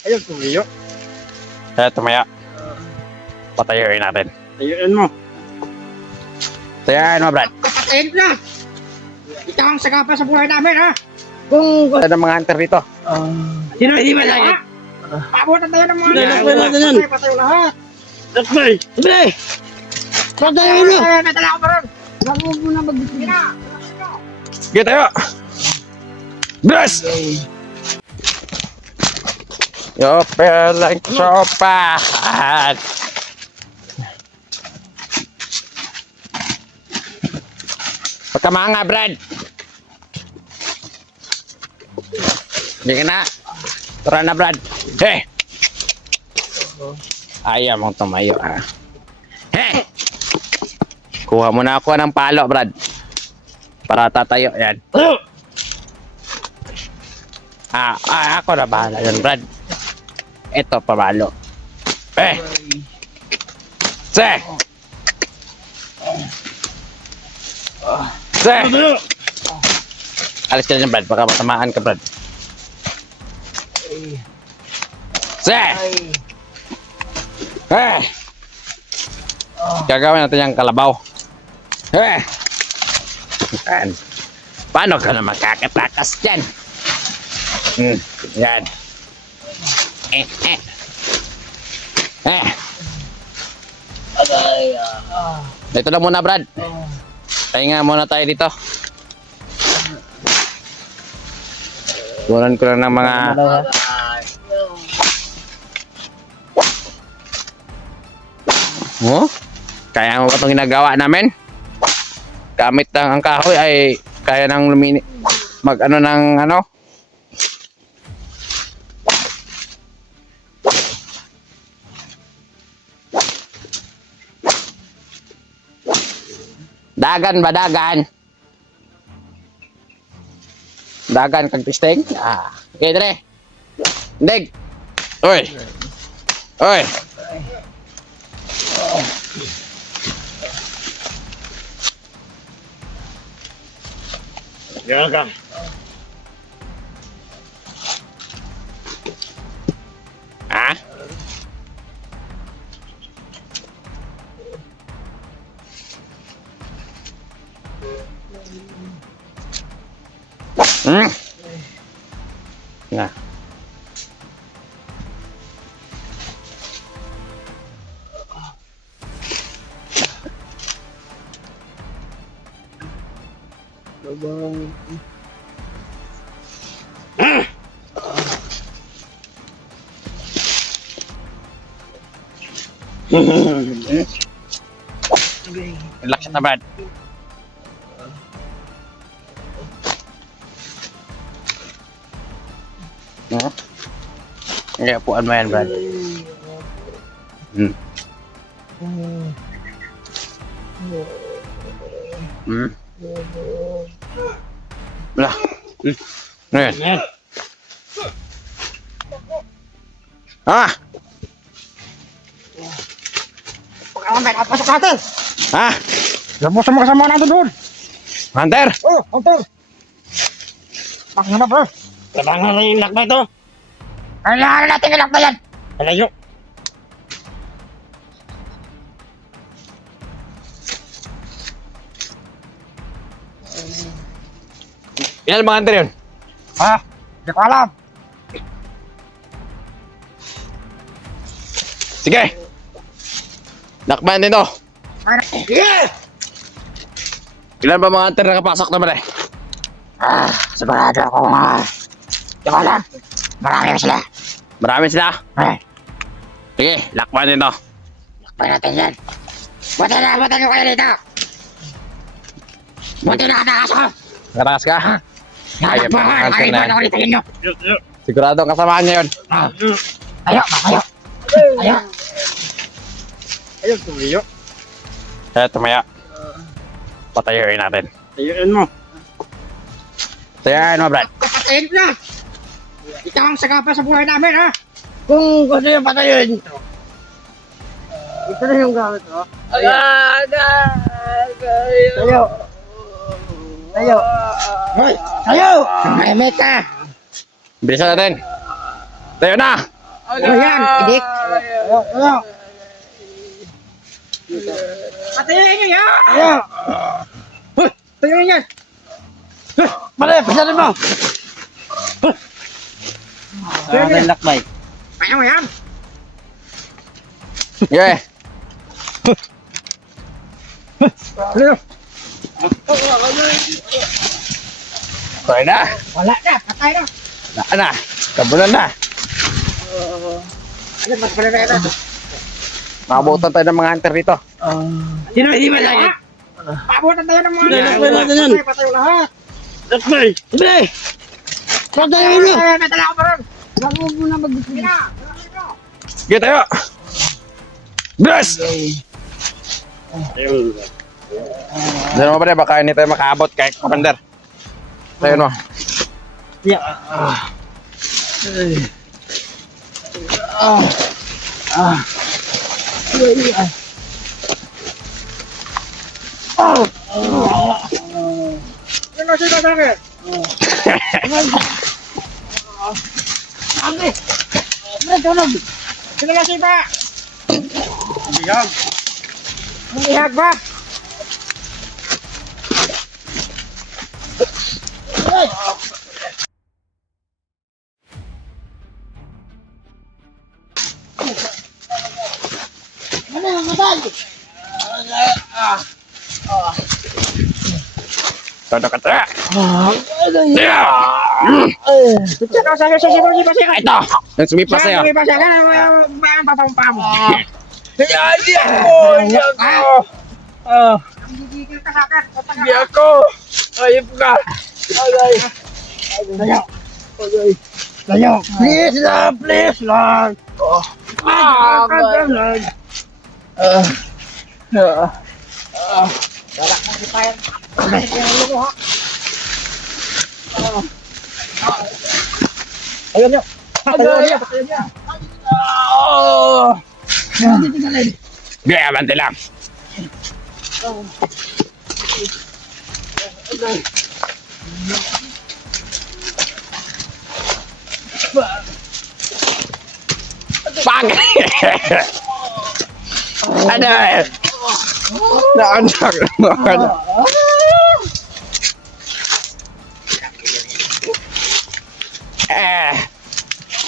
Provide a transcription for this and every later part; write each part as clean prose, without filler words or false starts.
Ayun, tumiyo. Kaya tumaya. Patayuin natin. Tayuin mo. Tayain mo, Brad. Kapatid na! Ikaw ang sagapa sa buhay namin, ha? Wala ng mga hunter dito. Sino hindi ba tayo? Pabutan tayo ng mga Lakbay natin yan. Patay lahat. Lakbay! Lakbay! Patayin mo! May tala ko pa rin. Bago mo na mag-bisig na. Sige tayo. Bless! Yopelang sopahan. Pagkamanga, Brad. Sige na. Tara na, Brad. Hey! Ayaw mong tumayo, ha? Hey! Kuha mo na ako ng palo, Brad. Para tatayo, yan. Ako na bahala yun, Brad. Ito, pamalo. Se! Se! Alis ka na dyan, Brad. Baka matamaan ka, Brad. Se! Gagawin natin yung kalabaw. Yan. Paano ka na makakatakas dyan? Yan. Dito na muna, Brad. Pahinga muna tayo dito. Kunan ko lang ng mga... Oh? Kaya mo ba itong ginagawa namin? Gamit lang ang kahoy ay kaya nang mag-ano ng ano? Dagan ba dagan? Dagan kag pisting? Okay, dre. Dig. Oy. Oy. Yaga. Ah? Nah. Relax na, Brad. Okay, upuan mo yan, Brad. Wala. Ano yan? Pasok natin. Labos sa mga kasama natin doon. Hunter! Oh, Hunter. Bakit na, bro? Kailangan na yung lakbay to. Kailangan natin yung lakbay yan. Alayo. Ilan mga hunter yun? Hindi ko alam. Sige! Lakbayan din to. Yeah! Ilan ba mga hunter nakapasok naman eh? Sigurado ako mga... Hindi ko alam. Marami sila. Marami sila? Sige, lakbayan din to. Lakbay natin yan. Buti na abutan ko kayo dito. Buti na katakas ko. Nakatakas ka? Nakakbo ko. Nakakbo ako dito ninyo. Sigurado ang kasamaan niya yun. Ayo, ayo. Ayo. Ayun, tumiyo. Kaya tumaya. Patayuin natin. Tayuin mo. Tayain mo, Brad. Kapatid na! Ikaw ang sagapa sa buhay namin, ha? Kung gusto yung patayin. Ito na yung gamit, ha? Tayo. Tayo. Hoy! Tayo. Mahimik ka! Bilisan natin. Tayo na! Ano yan? Idik? Tayo. Patayin nyo yan! Tayo. Patayin yan! Mali, pasarin mo. May lakbay. Kaya mo yan! Yeah. Ano? Kaya na. Wala na! Patay na! Wala na. Tabunan na. Ano mas pala na ito? Makabutan tayo ng mga hunter dito. Sino hindi ba lagi? Paabutan tayo ng mga Lakbay natin yan. Patay lahat! Lakbay. Sabay. Patayin mo. May tala ko pa rin! Bago mo na mag-gusto na! Sige tayo. Bless! Diyan mo ba rin? Baka hindi tayo makaabot kahit commander. Tayo no. Yeah. Ano sila sa akin? Ate. Ano tulog? Sino ba sipa? Ihag ba? Ano ang matay? Tada ka tayo. Sino sa akin? Sino ba siya? Ito. Yung sumipa sa'yo. Sino ba siya? Ang papampa mo. Hindi ako. Gigigil ka sa akin. Hindi ako. Ayop ka. Tayo. Tayo. Please lang, please lang. Ayun nyo. Gaya, bante lang. Pag! Ano eh? Naanak naman.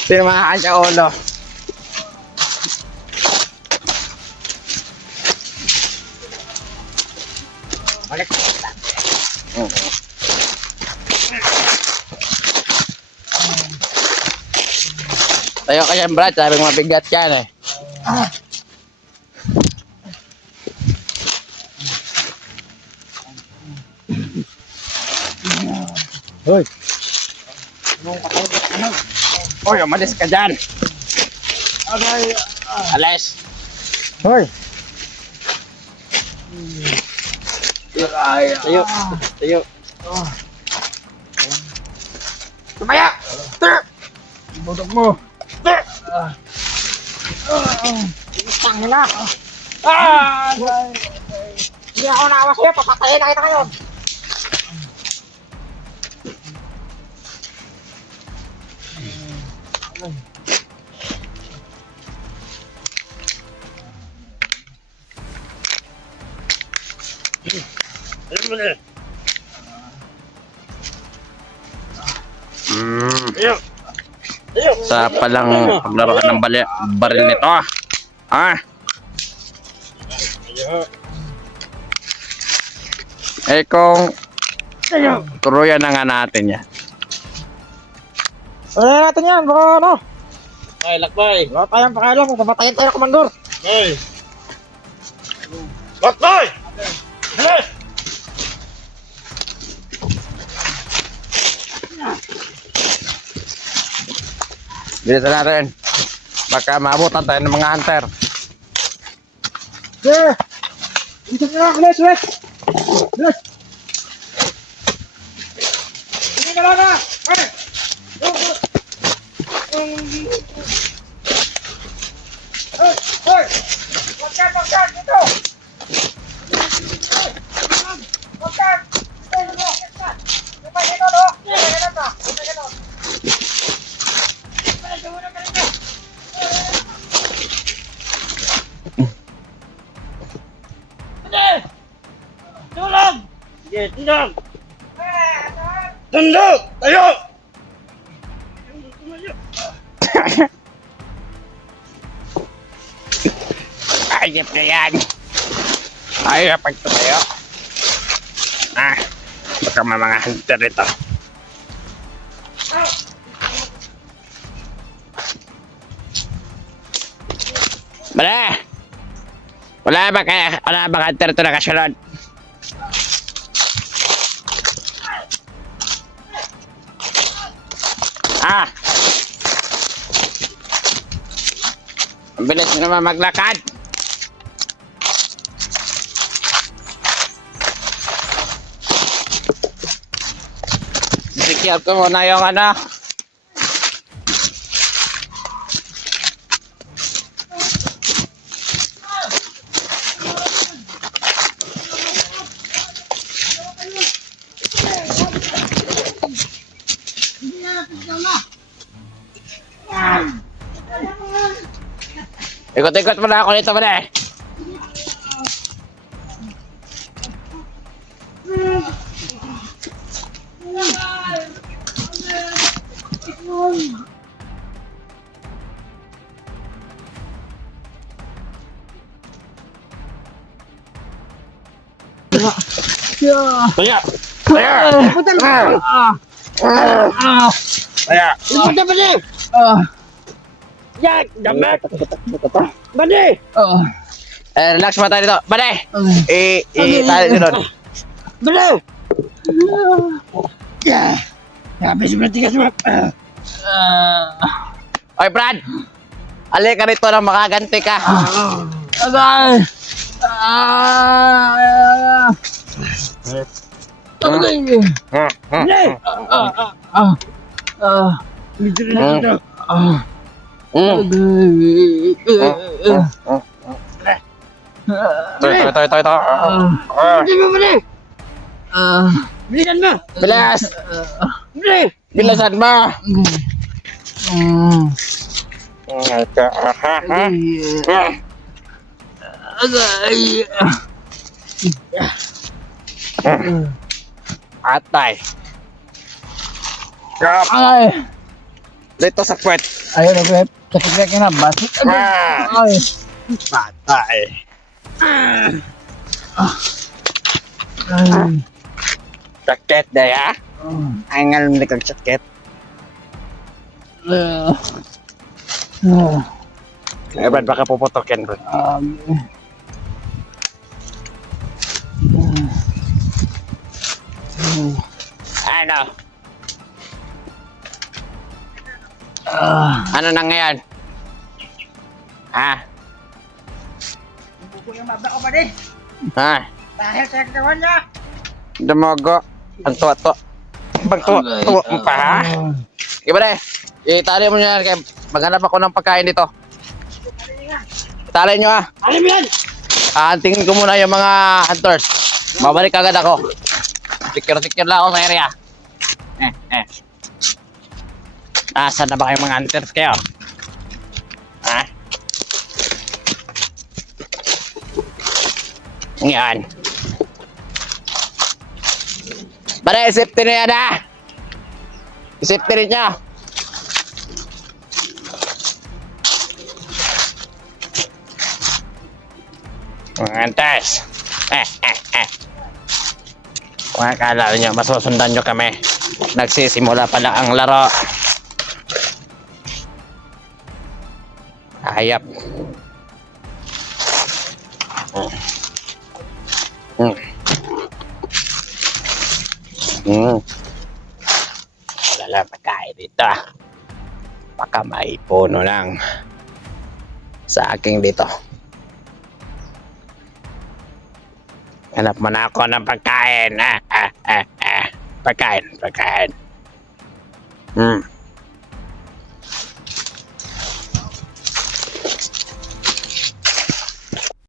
Tinamaan sa ulo. Balik. Tayo ka yan, Brad. Sabi mabigat yan eh. Hoy. Hoy, umalis ka dyan. Alis. Hoy. Tayo. Tayo. Tumaya! Budok mo. Tangin na! Hindi ako naawa sa'yo, papatayin na kita ngayon! Sa palang paglaruan ng baril nito. Ah. Eh kung turuyan na nga natin yan. Wala natin yan, baka ano? Ay, lakbay. Wala tayong pakialam kung papatayin tayo ng komandor. Ay. Lakbay! Bilis! Dito natin. Baka maabutan tayo ng mga hunter. Yeah! Dito na, bilis, bilis! Bilis! Hindi ka lang na! Ay! Hoy! Hoy! Wag ka! Dito! Wag ka! Dito! Dito, no? Dito ka! Sige, tindog! Tindog! Tayo! Ayop na yan. Ayop pag tumayo. Baka mga hunter ito. Wala ba hunter ito nakasunod? Ang bilis mo naman maglakad. Secure ko muna yung ano. Ikot-ikot mo na ako dito, pare. Kaya! Ipunta ba niya? Yak! Damat! Bani! Relax mo tayo dito. Bade! Tayo dito doon. Bani! Grabe sa tigas mo. Oy, Brad! Alay ka rito na makaganti ka. Agay! Agay! Medyo na dito. Ito. Hindi mo bani! Bilisan mo! Bilas! Bani! Bilasan mo! Agay! Atay! Ay! Dito sa kwet. Ayun na, Pep. Sakit ka na, basit. Ay! Patay! Ay! Sakit na ya? Ang alam na kang sakit. Eh, Brad, baka puputokin, Brad. Ano? Ano na ngayon? Buko yung mabda ko ba din? Dahil sa katawan niya. Dumogo. Ang tuwa-tuwa. Tuwa mo pa, ha? Iba na itali mo niya. Maghanap ako ng pagkain dito. Itali nyo, ha? Alam mo yan! Tingin ko muna yung mga hunters. Babalik agad ako. Secure lang ako sa area. Saan na ba kayong mga hunters kayo? Yan. Bale, safety na yan, ha? Safety rin nyo. Mga hunters. Kung akala nyo, masusundan nyo kami. Nagsisimula pala ang laro. Hayap. Wala lang pagkain dito. Baka may puno lang sa aking dito. Hanap mo na ako ng pagkain. Pagkain.